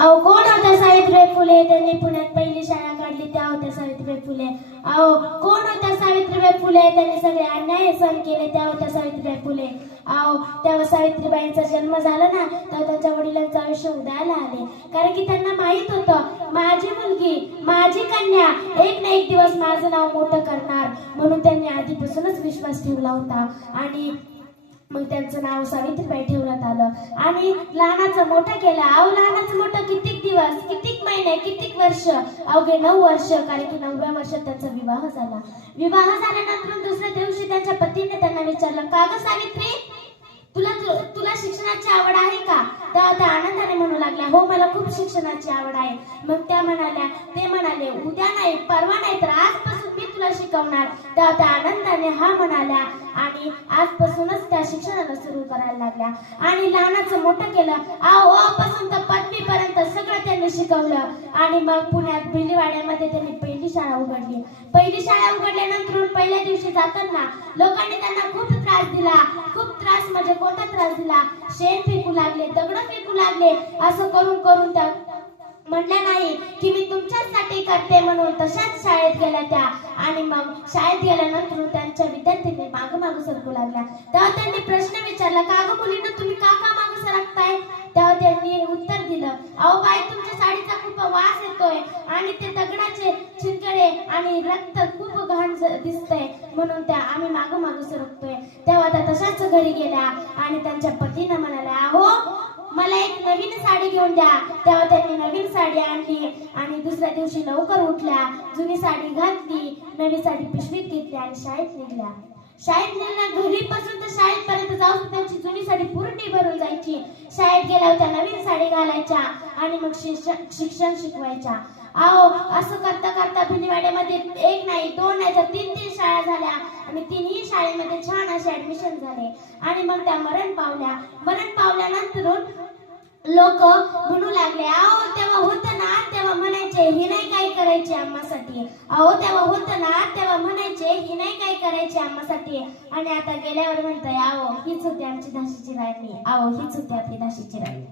अहो कोण होत्या सावित्रीबाई फुले? त्यांनी पुण्यात पहिली शाळा काढली त्या होत्या सावित्रीबाई फुले. अहो कोण होत्या सावित्रीबाई फुले? त्यांनी सगळे अन्याय सहन केले त्या होत्या सावित्रीबाई फुले. अहो तेव्हा सावित्रीबाईंचा जन्म झाला ना तेव्हा त्यांच्या वडिलांचं आयुष्य उदयाला आले. कारण की त्यांना माहीत होतं माझी मुलगी माझी कन्या एक ना एक दिवस माझं नाव मोठं करणार. म्हणून त्यांनी आधीपासूनच विश्वास ठेवला होता. आणि मग त्यांचं नाव सावित्रीबाई ठेवण्यात आलं. आणि लहानाचं मोठं केलं. अहो लहानाचं मोठं कितीक दिवस कितीक महिने कितीक वर्ष? अवघे नऊ वर्ष कारण की नवव्या वर्षात त्यांचा विवाह झाला. विवाह झाल्यानंतर दुसऱ्या दिवशी त्यांच्या पतीने त्यांना विचारलं का ग सावित्री? तुला तुला शिक्षणाची आवड आहे का? तेव्हा त्या आनंदाने म्हणू लागल्या हो मला खूप शिक्षणाची आवड आहे. मग त्या म्हणाल्या ते म्हणाले उद्या नाही परवा नाही तर आजपासून तुला शिकवणार. त्या त्या आनंदाने हा म्हणाल्या आणि आजपासूनच त्या शिक्षणाला सुरू करायला लागल्या. आणि लहानाचं मोठं केलं. आओ पासून तर पदवी पर्यंत सगळं त्यांनी शिकवलं. आणि मग पुण्यात भिलीवाड्यामध्ये त्यांनी पहिली शाळा उघडली. पहिली शाळा उघडल्यानंतर पहिल्या दिवशी जाताना लोकांनी त्यांना खूप त्रास दिला. खूप त्रास म्हणजे कोणता त्रास दिला? शेण फेकू लागले दगड फेकू लागले. असं करून करून त्या म्हणल्या नाही की मी तुमच्यासाठी करते म्हणून तशाच शाळेत गेल्या त्या. आणि मग शाळेत गेल्यानंतर त्यांच्या विद्यार्थ्यांनी माग माग सरकू लागल्या. तेव्हा त्यांनी प्रश्न विचारला का गं मुलींना तुम्ही का का माग सरकताय? तेव्हा त्यांनी उत्तर दिलं अहो बाई तुमच्या साडीचा खूप वास येतोय आणि ते दगडाचे छिंकडे आणि रक्त खूप घाण दिसतंय म्हणून त्या आम्ही माग माग सरकतोय. तेव्हा त्या तशाच घरी गेल्या आणि त्यांच्या पतीनं म्हणाल्या अहो मला एक नवीन साडी घेऊन द्या. तेव्हा त्यांनी नवीन साडी आणली आणि दुसऱ्या दिवशी लवकर उठल्या. जुनी साडी घातली नवी साडी पिशवीत घेतली आणि शाळेत निघल्या. शाळेत निघल्या घरी पासून तर शाळेत पर्यंत जाऊन त्यांची जुनी साडी पूर्णी भरून जायची. शाळेत गेल्यावर त्या नवीन साडी घालायच्या आणि मग शिक्षण शिकवायच्या. आहो असं करता करता भिनीवाड्यामध्ये एक नाही दोन नाही तर तीन तीन शाळा झाल्या आणि तिन्ही शाळेमध्ये छान असे ऍडमिशन झाले. आणि मग त्या मरण पावल्या. मरण पावल्यानंतर लोक म्हणू लागले अहो तेव्हा होत ना तेव्हा म्हणायचे ही नाही काय करायची आम्हासाठी. अहो तेव्हा होत ना तेव्हा म्हणायचे ही नाही काय करायचे आम्हासाठी. आणि आता गेल्यावर म्हणताय अहो हीच होती आमची धाशीची राणी. अहो हीच होती आपली धाशीची राणी.